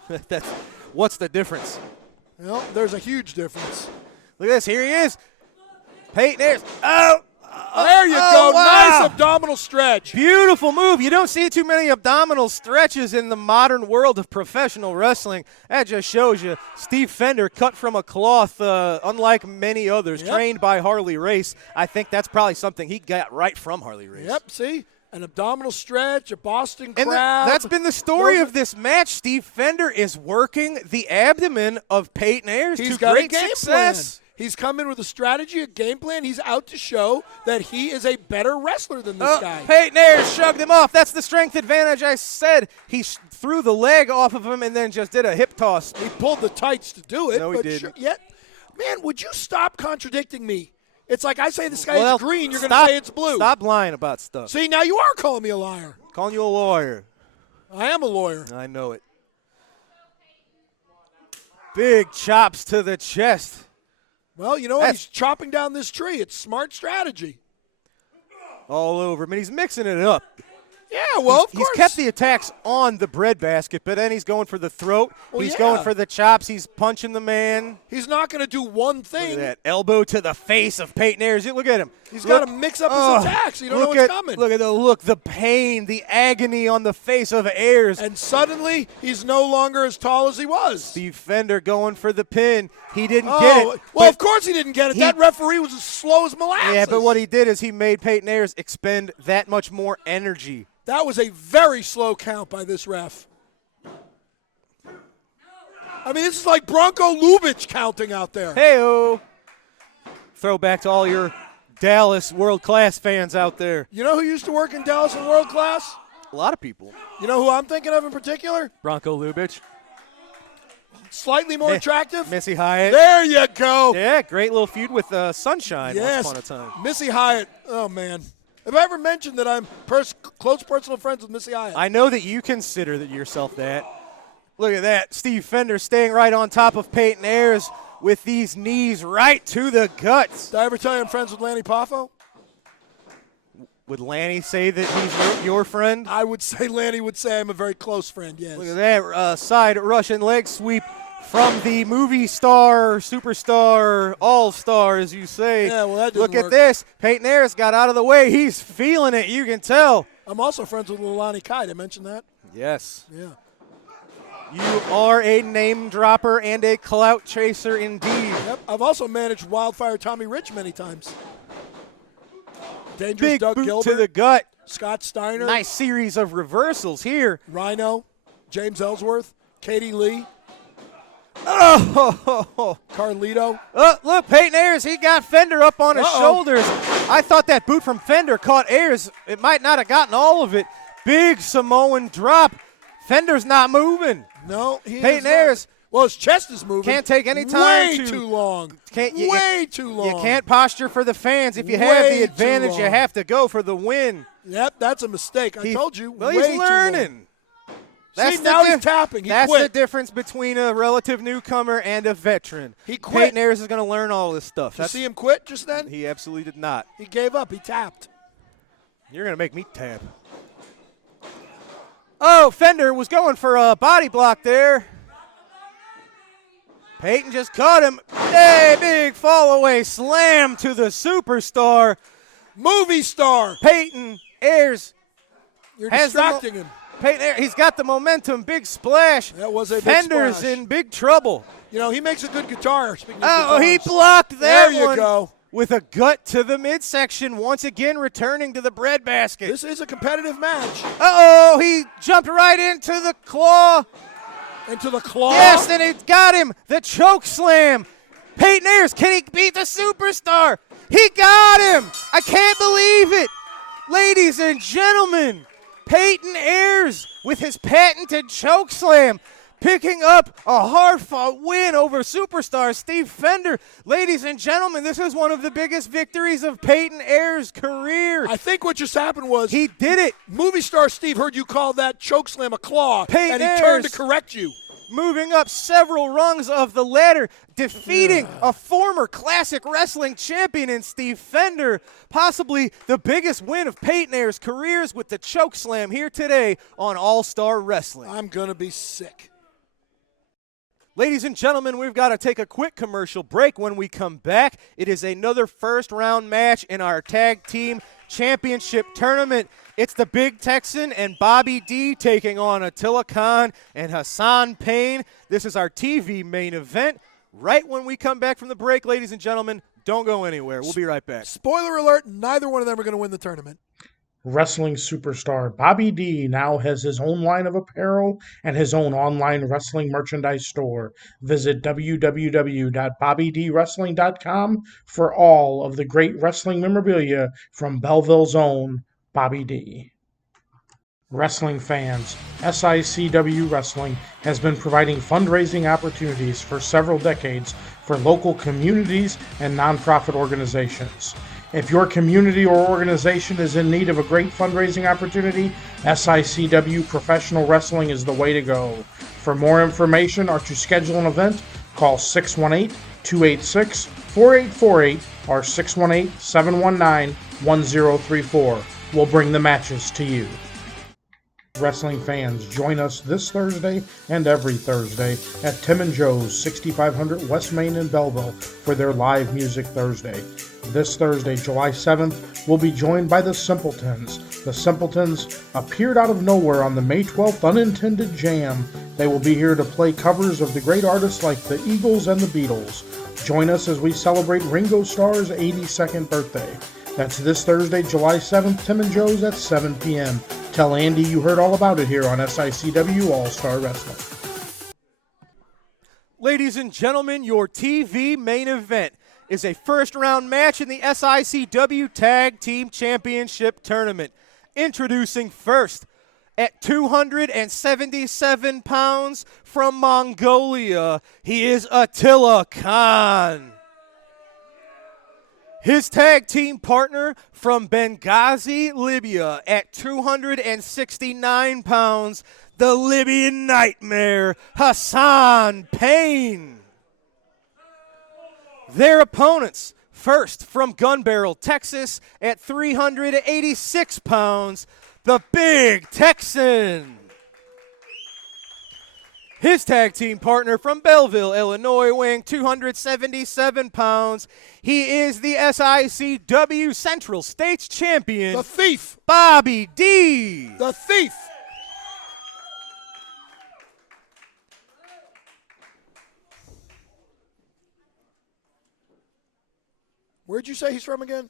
What's the difference? Well, there's a huge difference. Look at this. Here he is. Peyton Ayers. Oh! There you go. Wow. Nice abdominal stretch. Beautiful move. You don't see too many abdominal stretches in the modern world of professional wrestling. That just shows you Steve Fender cut from a cloth, unlike many others, trained by Harley Race. I think that's probably something he got right from Harley Race. Yep, see? An abdominal stretch, a Boston And crab. that's been the story of this match. Steve Fender is working the abdomen of Peyton Ayers He's to got great a game success. plan. He's come in with a strategy, a game plan. He's out to show that he is a better wrestler than this guy. Peyton Ayers shrugged him off. That's the strength advantage I said. He threw the leg off of him and then just did a hip toss. He pulled the tights to do it. No, he didn't. Man, would you stop contradicting me? It's like I say the sky is green, you're going to say it's blue. Stop lying about stuff. See, now you are calling me a liar. Calling you a lawyer. I am a lawyer. I know it. Big chops to the chest. Well, you know what? He's chopping down this tree. It's smart strategy. all over him, and he's mixing it up. Yeah, well, of course. He's kept the attacks on the breadbasket, but then he's going for the throat. Well, he's yeah. going for the chops. He's punching the man. He's not going to do one Look thing. at that elbow to the face of Peyton Ayers. Look at him. He's got to mix up his attacks. You don't know what's coming. Look at the look, the pain, the agony on the face of Ayers. And suddenly, he's no longer as tall as he was. Steve Fender going for the pin. He didn't get it. Well, of course he didn't get it. That referee was as slow as molasses. Yeah, but what he did is he made Peyton Ayers expend that much more energy. That was a very slow count by this ref. I mean, this is like Bronco Lubitsch counting out there. Hey-o. Throwback to all your Dallas world-class fans out there. You know who used to work in Dallas in world class? A lot of people. You know who I'm thinking of in particular? Bronco Lubitsch. Slightly more attractive? Missy Hyatt. There you go. Yeah, great little feud with Sunshine Yes. once upon a time. Missy Hyatt. Oh, man. Have I ever mentioned that I'm close personal friends with Missy Hyatt? I know that you consider yourself that. Look at that. Steve Fender staying right on top of Peyton Ayers with these knees right to the guts. Did I ever tell you I'm friends with Lanny Poffo? Would Lanny say that he's your friend? I would say Lanny would say I'm a very close friend, yes. Look at that side Russian leg sweep from the movie star, superstar, all-star, as you say. Yeah, well, that didn't Look work. at this. Peyton Ayers got out of the way. He's feeling it. You can tell. I'm also friends with Lilani Kai. Did I mention that? Yes. Yeah. You are a name dropper and a clout chaser indeed. Yep. I've also managed Wildfire Tommy Rich many times. Dangerous Big Doug boot Gilbert. to the gut. Scott Steiner. Nice series of reversals here. Rhino. James Ellsworth. Katie Lee. Oh, Carlito. Look, Peyton Ayers, he got Fender up on his shoulders. I thought that boot from Fender caught Ayers. It might not have gotten all of it. Big Samoan drop. Fender's not moving. No, he Peyton is Ayers. Well, his chest is moving. Can't take any time Way to. too long. Way too long. You can't posture for the fans. If you have Way the too advantage, you long. have to go for the win. Yep, that's a mistake. I told you. Well, way he's too learning. long. See, now he's tapping. He That's quit. the difference between a relative newcomer and a veteran. He quit. Peyton Ayers is going to learn all this stuff. You see him quit just then? He absolutely did not. He gave up. He tapped. You're going to make me tap. Oh, Fender was going for a body block there. Peyton just caught him. Hey, big fall away slam to the superstar. Movie star. Peyton Ayers. You're distracting him. Peyton Ayers, he's got the momentum. Big splash. That was a big Fender's splash. in big trouble. You know, he makes a good guitar. Speaking of Oh, he guitars. blocked that There you one go. with a gut to the midsection, once again returning to the breadbasket. This is a competitive match. Uh-oh, he jumped right into the claw. Into the claw. Yes, and it got him. The choke slam. Peyton Ayers, can he beat the superstar? He got him. I can't believe it. Ladies and gentlemen, Peyton Ayers with his patented choke slam, picking up a hard-fought win over superstar Steve Fender. Ladies and gentlemen, this is one of the biggest victories of Peyton Ayers' career. I think what just happened was He did it. movie star Steve heard you call that chokeslam a claw, Peyton and he turned to Ayers. correct you. Moving up several rungs of the ladder, defeating a former classic wrestling champion in Steve Fender. Possibly the biggest win of Peyton Ayers' careers with the choke slam here today on All-Star Wrestling. I'm going to be sick. Ladies and gentlemen, we've got to take a quick commercial break. When we come back, it is another first-round match in our Tag Team Championship Tournament. It's the Big Texan and Bobby D taking on Attila Khan and Hassan Payne. This is our TV main event. Right when we come back from the break, ladies and gentlemen, don't go anywhere. We'll be right back. Spoiler alert, neither one of them are going to win the tournament. Wrestling superstar Bobby D now has his own line of apparel and his own online wrestling merchandise store. Visit www.bobbydwrestling.com for all of the great wrestling memorabilia from Belleville's own Bobby D. Wrestling fans, SICW Wrestling has been providing fundraising opportunities for several decades for local communities and nonprofit organizations. If your community or organization is in need of a great fundraising opportunity, SICW Professional Wrestling is the way to go. For more information or to schedule an event, call 618-286-4848 or 618-719-9444. 1034 will bring the matches to you. Wrestling fans, join us this Thursday and every Thursday at Tim and Joe's 6500 West Main in Belleville for their live music Thursday. This Thursday, July 7th, we'll be joined by the Simpletons. The Simpletons appeared out of nowhere on the May 12th Unintended Jam. They will be here to play covers of the great artists like the Eagles and the Beatles. Join us as we celebrate Ringo Starr's 82nd birthday. That's this Thursday, July 7th, Tim and Joe's at 7 p.m. Tell Andy you heard all about it here on SICW All-Star Wrestling. Ladies and gentlemen, your TV main event is a first-round match in the SICW Tag Team Championship Tournament. Introducing first, at 277 pounds from Mongolia, he is Attila Khan. His tag team partner from Benghazi, Libya, at 269 pounds, the Libyan Nightmare, Hassan Payne. Their opponents, first from Gun Barrel, Texas, at 386 pounds, the Big Texan. His tag team partner from Belleville, Illinois, weighing 277 pounds. He is the SICW Central States Champion. The Thief. Bobby D. The Thief. Where'd you say he's from again?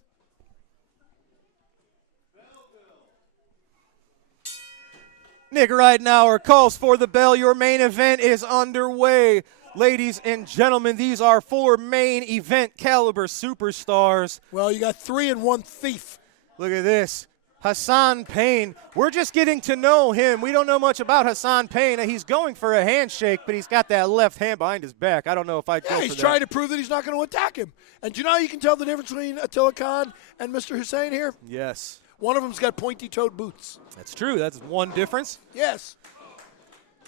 Nick Ridenauer calls for the bell. Your main event is underway. Ladies and gentlemen, these are 4 main event caliber superstars. Well, you got 3 and 1 thief. Look at this. Hassan Payne. We're just getting to know him. We don't know much about Hassan Payne. He's going for a handshake, but he's got that left hand behind his back. I don't know if I'd go for that. He's trying to prove that he's not going to attack him. And do you know how you can tell the difference between Attila Khan and Mr. Hussein here? Yes. One of them's got pointy-toed boots. That's true. That's one difference. Yes.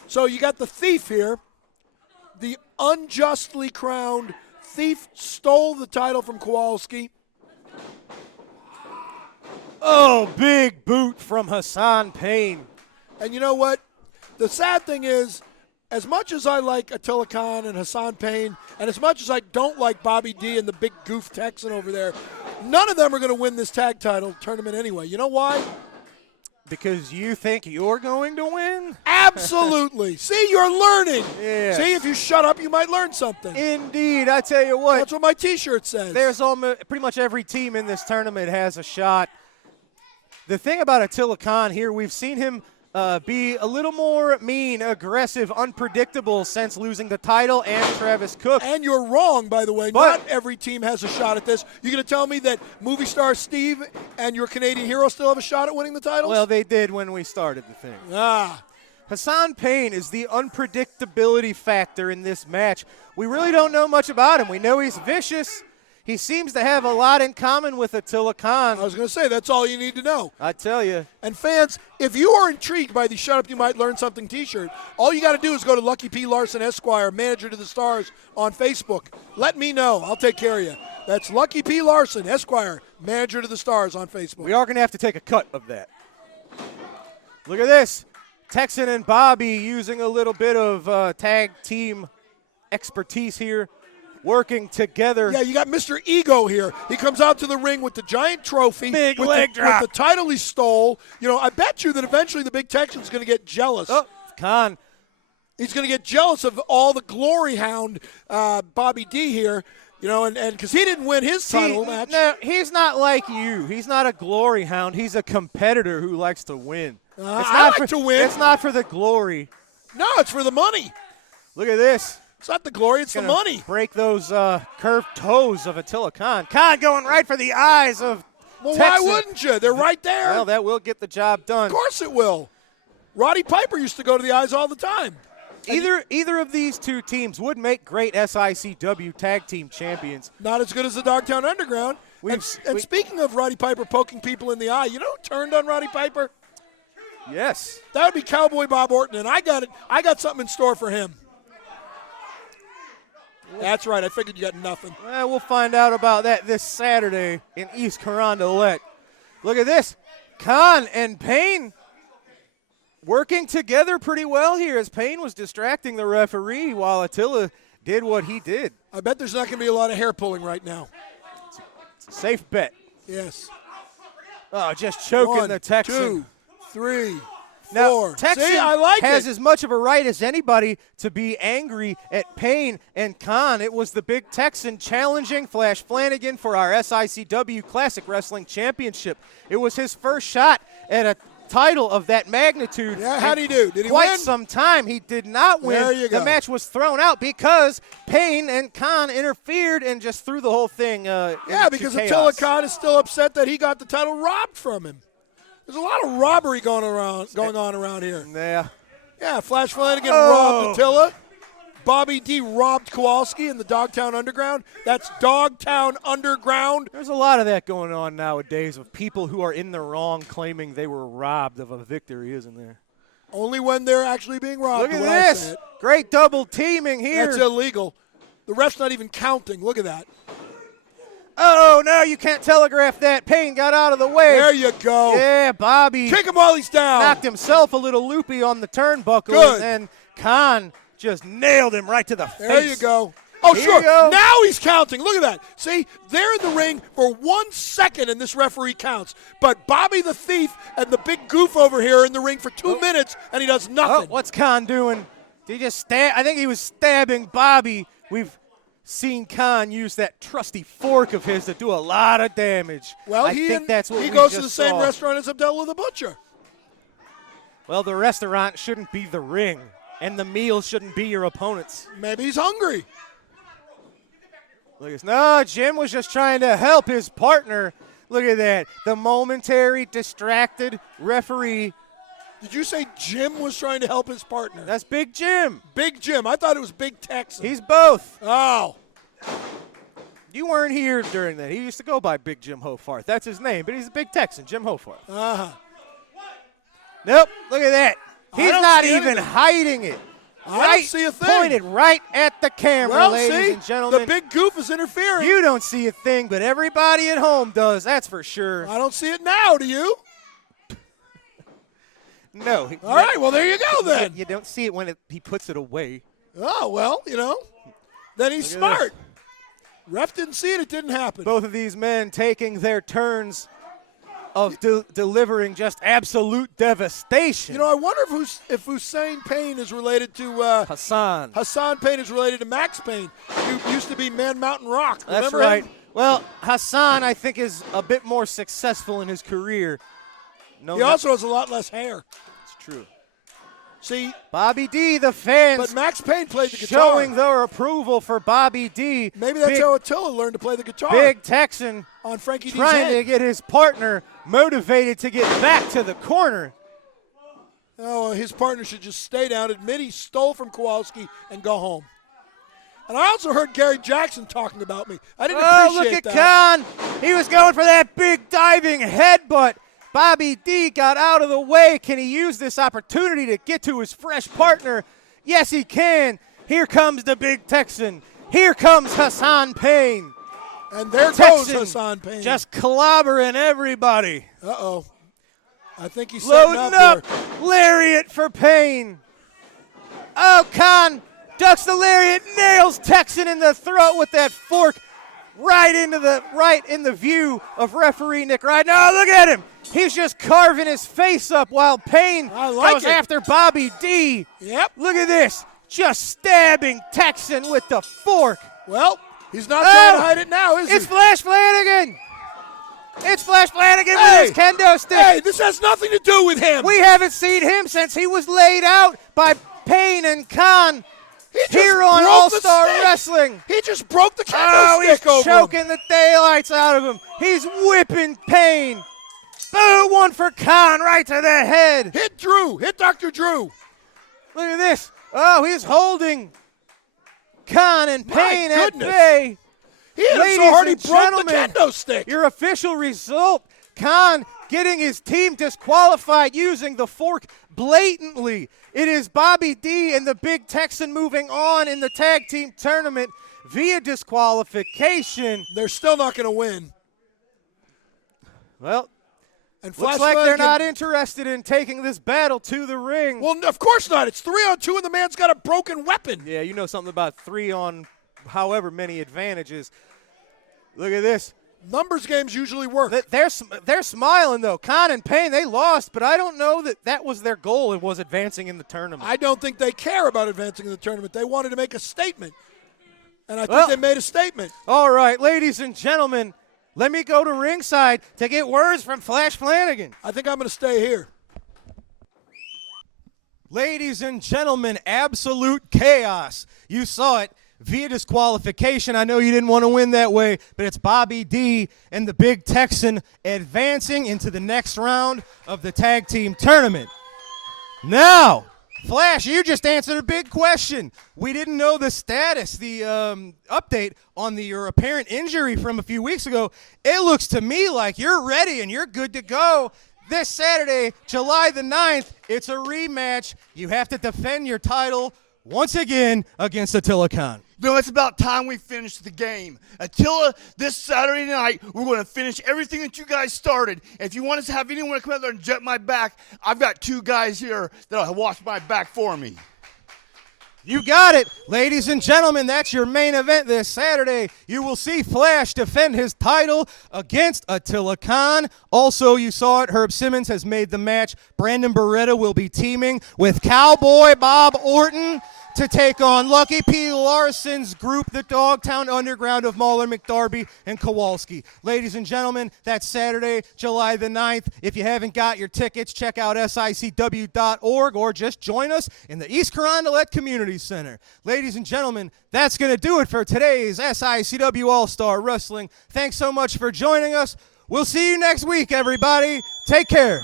So you got the Thief here. The unjustly crowned Thief stole the title from Kowalski. Oh, big boot from Hassan Payne. And you know what? The sad thing is, as much as I like Attila Khan and Hassan Payne, and as much as I don't like Bobby D and the big goof Texan over there, none of them are going to win this tag title tournament anyway. You know why? Because you think you're going to win? Absolutely. See, you're learning. Yes. See, if you shut up, you might learn something. Indeed. I tell you what. That's what my T-shirt says. There's almost pretty much every team in this tournament has a shot. The thing about Attila Khan here, we've seen him be a little more mean, aggressive, unpredictable since losing the title and Travis Cook. And you're wrong, by the way. Not every team has a shot at this. You're going to tell me that movie star Steve and your Canadian hero still have a shot at winning the titles? Well, they did when we started the thing. Hassan Payne is the unpredictability factor in this match. We really don't know much about him. We know he's vicious. He seems to have a lot in common with Attila Khan. I was going to say, that's all you need to know. I tell you. And fans, if you are intrigued by the Shut Up You Might Learn Something t-shirt, all you got to do is go to Lucky P. Larson Esquire, Manager to the Stars, on Facebook. Let me know. I'll take care of you. That's Lucky P. Larson Esquire, Manager to the Stars, on Facebook. We are going to have to take a cut of that. Look at this. Texan and Bobby using a little bit of tag team expertise here. Working together. Yeah, you got Mr. Ego here. He comes out to the ring with the giant trophy. Big with leg drop. With the title he stole. You know, I bet you that eventually the Big Texan's going to get jealous. Oh, Khan. He's going to get jealous of all the glory hound Bobby D here. You know, and because he didn't win his title match. No, he's not like you. He's not a glory hound. He's a competitor who likes to win. I like to win. It's not for the glory. No, it's for the money. Look at this. It's not the glory, it's the money. Break those curved toes of Attila Khan. Khan going right for the eyes of Well, Texan. why wouldn't you? They're right there. Well, that will get the job done. Of course it will. Roddy Piper used to go to the eyes all the time. Either of these two teams would make great SICW tag team champions. Not as good as the Dogtown Underground. And speaking of Roddy Piper poking people in the eye, you know who turned on Roddy Piper? Yes. That would be Cowboy Bob Orton, and I got something in store for him. That's right. I figured you got nothing. Well, we'll find out about that this Saturday in East Carondelet. Look at this. Khan and Payne working together pretty well here as Payne was distracting the referee while Attila did what he did. I bet there's not going to be a lot of hair pulling right now. It's a safe bet. Yes. Oh, just choking 1, the Texan. 2, 3, 4. Now, Texan See, I like has it. as much of a right as anybody to be angry at Payne and Khan. It was the big Texan challenging Flash Flanagan for our SICW Classic Wrestling Championship. It was his first shot at a title of that magnitude. Yeah, how'd he do? Did he quite win? some time. He did not win. There you go. The match was thrown out because Payne and Khan interfered and just threw the whole thing Yeah, into because chaos. Attila Khan is still upset that he got the title robbed from him. There's a lot of robbery going on around here. Yeah. Yeah, Flash Flanagan Oh. robbed Attila. Bobby D robbed Kowalski in the Dogtown Underground. That's Dogtown Underground. There's a lot of that going on nowadays of people who are in the wrong claiming they were robbed of a victory, isn't there? Only when they're actually being robbed. Look at when I say this. it. Great double teaming here. That's illegal. The ref's not even counting. Look at that. Oh, no, you can't telegraph that. Payne got out of the way. There you go. Yeah, Bobby Kick him while he's down. knocked himself a little loopy on the turnbuckle. Good. And then Khan just nailed him right to the face. There you go. Oh, Here sure. you go. Now he's counting. Look at that. See, they're in the ring for 1 second, and this referee counts. But Bobby the Thief and the big goof over here are in the ring for 2 minutes, and he does Oh, nothing. what's Khan doing? Did he just stab? I think he was stabbing Bobby. We've seen Khan use that trusty fork of his to do a lot of damage. Well, I think that's what he we goes to just the same saw. restaurant as Abdullah the Butcher. Well, the restaurant shouldn't be the ring, and the meal shouldn't be your opponent's. Maybe he's hungry. Look at this. No, Jim was just trying to help his partner. Look at that. The momentary distracted referee. Did you say Jim was trying to help his partner? That's Big Jim. Big Jim. I thought it was Big Texan. He's both. Oh. You weren't here during that. He used to go by Big Jim Hofarth. That's his name, but he's a big Texan, Jim Hofarth. Uh-huh. Nope. Look at that. He's don't not see even anything. hiding it. I don't see a thing. Pointed right at the camera, Well, ladies see, and gentlemen. the big goof is interfering. You don't see a thing, but everybody at home does. That's for sure. I don't see it now, do you? No. All right, well, there you go then. You don't see it when he puts it away. Oh, well, then he's Look at smart. Ref didn't see it. It didn't happen. Both of these men taking their turns of delivering just absolute devastation. I wonder if Hussein Payne is related to Hassan. Hassan Payne is related to Max Payne, who used to be Man Mountain Rock. That's Remember right. him? Well, Hassan, I think, is a bit more successful in his career. No, He also has a lot less hair. It's true. See, Bobby D, the fans but Max Payne played the guitar. showing their approval for Bobby D. Maybe that's big, how Attila learned to play the guitar. Big Texan on Frankie D's trying head. to get his partner motivated to get back to the corner. Oh, his partner should just stay down, admit he stole from Kowalski, and go home. And I also heard Gary Jackson talking about me. I didn't appreciate look at that. Khan. He was going for that big diving headbutt. Bobby D got out of the way. Can he use this opportunity to get to his fresh partner? Yes, he can. Here comes the big Texan. Here comes Hassan Payne. And there goes Texan Hassan Payne. just clobbering everybody. Uh-oh. I think he's setting Loading up up. here. Lariat for Payne. Oh, Khan ducks the lariat, nails Texan in the throat with that fork right in the view of referee Nick Ryden. Oh, look at him. He's just carving his face up while Payne goes after Bobby D. Yep. Look at this. Just stabbing Texan with the fork. Well, he's not trying to hide it now, is he? It's Flash Flanagan. It's Flash Flanagan Hey. with his kendo stick. Hey, this has nothing to do with him. We haven't seen him since he was laid out by Payne and Khan here on broke All the Star stick. Wrestling. He just broke the kendo He's stick over him. choking the daylights out of him. He's whipping Payne. Boo, one for Khan right to the head. Hit Drew. Hit Dr. Drew. Look at this. Oh, he's holding Khan and Payne at goodness. bay. He hit him Ladies so hard he and broke the gentlemen, kendo stick. Your official result, Khan getting his team disqualified using the fork blatantly. It is Bobby D and the Big Texan moving on in the tag team tournament via disqualification. They're still not going to win. Well, And Looks like they're not interested in taking this battle to the ring. Well, of course not. It's 3-on-2, and the man's got a broken weapon. Yeah, you know something about 3 on however many advantages. Look at this. Numbers games usually work. They're smiling, though. Khan and Payne, they lost, but I don't know that was their goal. It was advancing in the tournament. I don't think they care about advancing in the tournament. They wanted to make a statement, and I think they made a statement. All right, ladies and gentlemen, let me go to ringside to get words from Flash Flanagan. I think I'm going to stay here. Ladies and gentlemen, absolute chaos. You saw it via disqualification. I know you didn't want to win that way, but it's Bobby D and the Big Texan advancing into the next round of the tag team tournament. Now, Flash, you just answered a big question. We didn't know the status, the update on your apparent injury from a few weeks ago. It looks to me like you're ready and you're good to go. This Saturday, July the 9th, it's a rematch. You have to defend your title once again against Attila Khan. No, it's about time we finish the game. Attila, this Saturday night, we're going to finish everything that you guys started. If you want us to have anyone come out there and jet my back, I've got 2 guys here that'll wash my back for me. You got it. Ladies and gentlemen, that's your main event this Saturday. You will see Flash defend his title against Attila Khan. Also, you saw it, Herb Simmons has made the match. Brandon Beretta will be teaming with Cowboy Bob Orton to take on Lucky P. Larson's group, the Dogtown Underground of Mauler, McDarby, and Kowalski. Ladies and gentlemen, that's Saturday, July the 9th. If you haven't got your tickets, check out SICW.org or just join us in the East Carondelet Community Center. Ladies and gentlemen, that's going to do it for today's SICW All-Star Wrestling. Thanks so much for joining us. We'll see you next week, everybody. Take care.